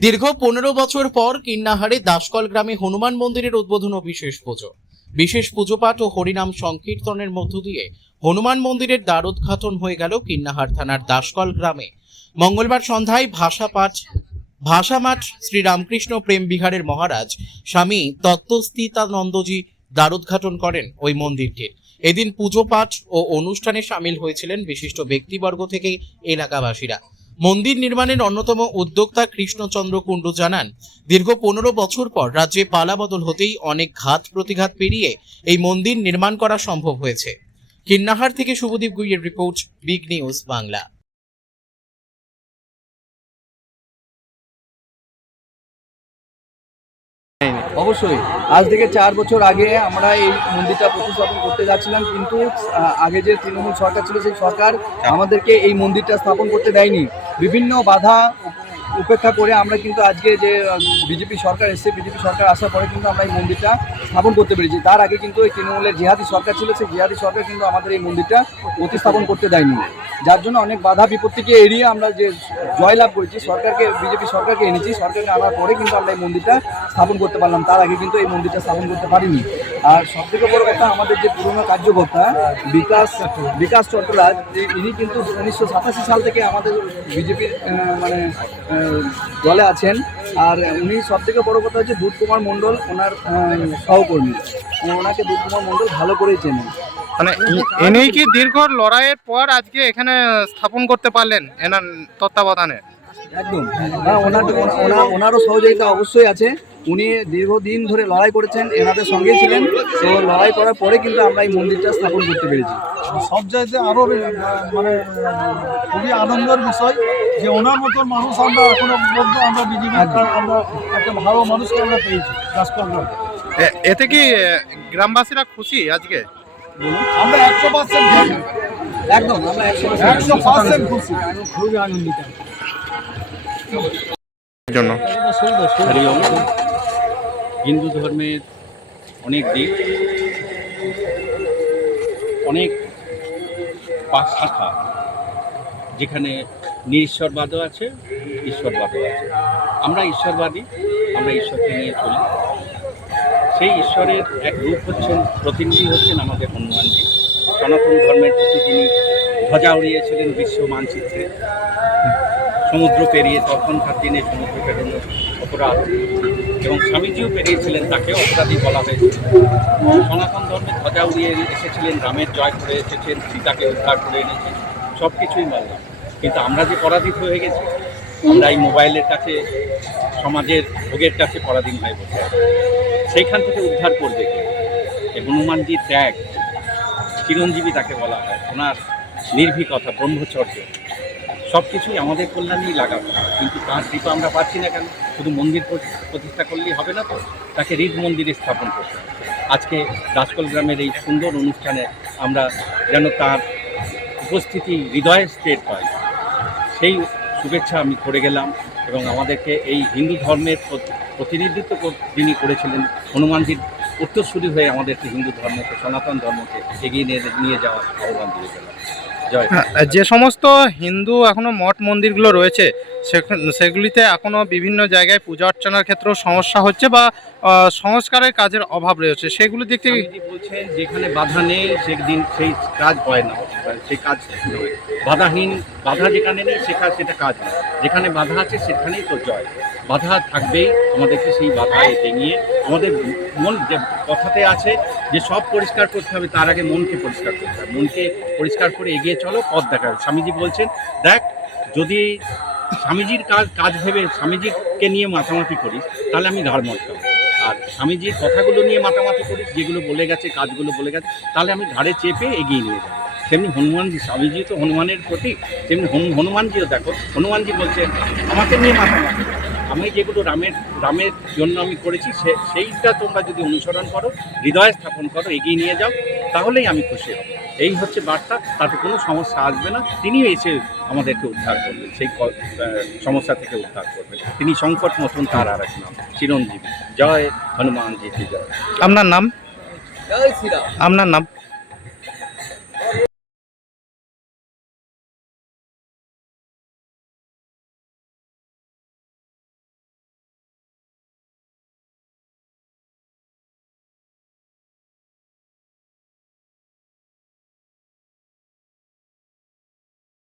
দীর্ঘ 15 বছর পর কিন্নাহারে দাসকল গ্রামে হনুমান মন্দিরের উদ্বোধন ও বিশেষ পুজো পাঠ ও হরিনাম সংকীর্তনের মধ্য দিয়ে হনুমান মন্দিরের দ্বারোদ্ঘাটন হয়ে গেল কিন্নাহার থানার দাসকল গ্রামে। মঙ্গলবার সন্ধ্যায় ভাষামাঠ শ্রীরামকৃষ্ণ প্রেম বিহারের মহারাজ স্বামী তত্ত্বস্থিতানন্দজি দ্বারোদ্ঘাটন করেন ওই মন্দিরটির। এদিন পুজো পাঠ ও অনুষ্ঠানে সামিল হয়েছিলেন বিশিষ্ট ব্যক্তিবর্গ থেকে এলাকাবাসীরা। মন্দির নির্মাণের অন্যতম উদ্যোক্তা কৃষ্ণচন্দ্র কুণ্ডু জানান, দীর্ঘ 15 বছর পর রাজ্যে পালাবদল হতেই অনেক ঘাত প্রতিঘাত পেরিয়ে এই মন্দির নির্মাণ করা সম্ভব হয়েছে। কিন্নাহার থেকে শুভদীপ গুইয়ের রিপোর্ট, বিগ নিউজ বাংলা। অবশ্যই আজ থেকে 4 বছর আগে আমরা এই মন্দিরটা প্রতিস্থাপন করতে যাচ্ছিলাম, কিন্তু আগে যে তৃণমূল সরকার ছিল সেই সরকার আমাদেরকে এই মন্দিরটা স্থাপন করতে দেয়নি। বিভিন্ন বাধা উপেক্ষা করে আমরা কিন্তু আজকে যে বিজেপি সরকার এসেছে, বিজেপি সরকার আসার পরে কিন্তু আমরা এই মন্দিরটা স্থাপন করতে পেরেছি। তার আগে কিন্তু এই তৃণমূলের জিহাদি সরকার ছিল, সেই জিহাদি সরকার কিন্তু আমাদের এই মন্দিরটা প্রতিস্থাপন করতে দেয়নি, যার জন্য অনেক বাধা বিপত্তিকে এড়িয়ে আমরা যে জয়লাভ করেছি, বিজেপি সরকারকে এনেছি, সরকারকে আনার পরে কিন্তু আমরা এই মন্দিরটা স্থাপন করতে পারলাম। তার আগে কিন্তু এই মন্দিরটা স্থাপন করতে পারিনি। আর সবথেকে বড় কথা, আমাদের যে পুরনো কার্যকর্তা বিকাশ চট্টরাজ, ইনি কিন্তু 1987 সাল থেকে আমাদের বিজেপির দলে আছেন। আর উনি সবথেকে বড় কথা হচ্ছে দুধ কুমার মণ্ডল ওনার সহকর্মী, ওনাকে দুধ কুমার মণ্ডল ভালো করেই চেনেন। মানে এনেই কি দীর্ঘ লড়াইয়ের পর আজকে এখানে স্থাপন করতে পারলেন এনার তত্ত্বাবধানে? একদম, হ্যাঁ, ওনারও সহযোগিতা অবশ্যই আছে। উনি দীর্ঘদিন ধরে লড়াই করেছেন, এনাদের সঙ্গেই ছিলেন। তো লড়াই করার পরে কিন্তু আমরা এই মন্দিরটা স্থাপন করতে পেরেছি। সব জায়গাতে আরও খুবই আনন্দের বিষয় যে ওনার মতন মানুষ আমরা এখনো পর্যন্ত আমরা বিজেপি আমরা একটা ভালো মানুষকে আমরা পেয়েছি রাজকন্যা। এতে কি গ্রামবাসীরা খুশি আজকে? আমরা 100% খুশি, একদম আমরা 100% খুশি, খুবই আনন্দিত। জন্য হিন্দু ধর্মের অনেক দিক, অনেক শাখা, যেখানে নিরীশ্বরবাদও আছে, ঈশ্বরবাদও আছে। আমরা ঈশ্বরবাদী, আমরা ঈশ্বরকে নিয়ে চলি। সেই ঈশ্বরের এক রূপ হচ্ছেন, প্রতিনিধি হচ্ছেন আমাদের হনুমানজি। সনাতন ধর্মের প্রতিদিনই ধ্বজা উড়িয়েছিলেন বিশ্ব মানচিত্রে। সমুদ্র পেরিয়ে, তখনকার দিনে সমুদ্র পেরোনোর অপরাধ, এবং স্বামীজিও পেরিয়েছিলেন, তাকে অপরাধী বলা হয়েছিল। সনাতন ধর্মে ধ্বজা উড়িয়ে এসেছিলেন, রামের জয় করে এসেছেন, সীতাকে উদ্ধার করে এনেছেন, সব কিছুই মানলাম। কিন্তু আমরা যে পরাধীন হয়ে গেছি, আমরা এই মোবাইলের কাছে, সমাজের ভোগের কাছে পরাধীন হয়ে বসে আছি। সেইখান থেকে উদ্ধার করবে কে? হনুমানজির ত্যাগ, চিরঞ্জীবী তাকে বলা হয়, ওনার নির্ভীকতা, ব্রহ্মচর্য, সব কিছুই আমাদের কল্যাণেই লাগাবো। কিন্তু তার কৃপা আমরা পাচ্ছি না কেন? শুধু মন্দির প্রতিষ্ঠা করলেই হবে না তো, তাকে হৃদ মন্দিরে স্থাপন করতে হবে। আজকে দাসকল গ্রামের এই সুন্দর অনুষ্ঠানে আমরা যেন তার উপস্থিতি হৃদয়ে টের পাই, সেই শুভেচ্ছা আমি করে গেলাম। এবং আমাদেরকে এই হিন্দু ধর্মের প্রতিনিধিত্ব যিনি করেছিলেন, হনুমানজির উত্তরসূরি হয়ে আমাদেরকে হিন্দু ধর্মকে, সনাতন ধর্মকে এগিয়ে নিয়ে যাওয়ার আহ্বান দিয়ে গেলাম। যে সমস্ত হিন্দু এখনো মঠ মন্দিরগুলো রয়েছে, সেগুলিতে এখনো বিভিন্ন জায়গায় পূজা অর্চনার ক্ষেত্রেও সমস্যা হচ্ছে বা সংস্কারের কাজের অভাব রয়েছে, সেগুলো দিক থেকে বলছেন যেখানে বাধা নেই সেদিন সেই কাজ হয় না, সেই কাজ নয়। বাধা যেখানে নেই সেটা কাজ নয়, যেখানে বাধা আছে সেখানেই তো জয়। বাধা থাকবেই, আমাদেরকে সেই বাধা এড়িয়ে আমাদের মন, যে কথাতে আছে যে সব পরিষ্কার করতে হবে, তার আগে মনকে পরিষ্কার করতে হবে। মনকে পরিষ্কার করে এগিয়ে চলো, পথ দেখা হবে। স্বামীজি বলছেন, দেখ, যদি স্বামীজির কাজ ভেবে স্বামীজিকে নিয়ে মাতামাতি করিস, তাহলে আমি ঘাড় মটকাবো। আর স্বামীজির কথাগুলো নিয়ে মাতামাতি করিস, যেগুলো বলে গেছে, কাজগুলো বলে গেছে, তাহলে আমি ঘাড়ে চেপে এগিয়ে নিয়ে যাবো। তেমনি হনুমানজি, স্বামীজি তো হনুমানের প্রতীক, তেমনি হনুমানজিও দেখো, হনুমানজি বলছেন আমাকে নিয়ে মাতামাতি, আমি যেগুলো রামের জন্য আমি করেছি সেইটা তোমরা যদি অনুসরণ করো, হৃদয়ে স্থাপন করো, এগিয়ে নিয়ে যাও, তাহলেই আমি খুশি হব। এই হচ্ছে বার্তা, তাতে কোনো সমস্যা আসবে না। তিনি এসে আমাদেরকে উদ্ধার করবেন, সেই সমস্যা থেকে উদ্ধার করবেন। তিনি সংকট মোচন, তার আর এক নাম চিরঞ্জীবী। জয় হনুমানজি কি জয়। আপনার নাম? জয় শ্রীরাম। আপনার নাম?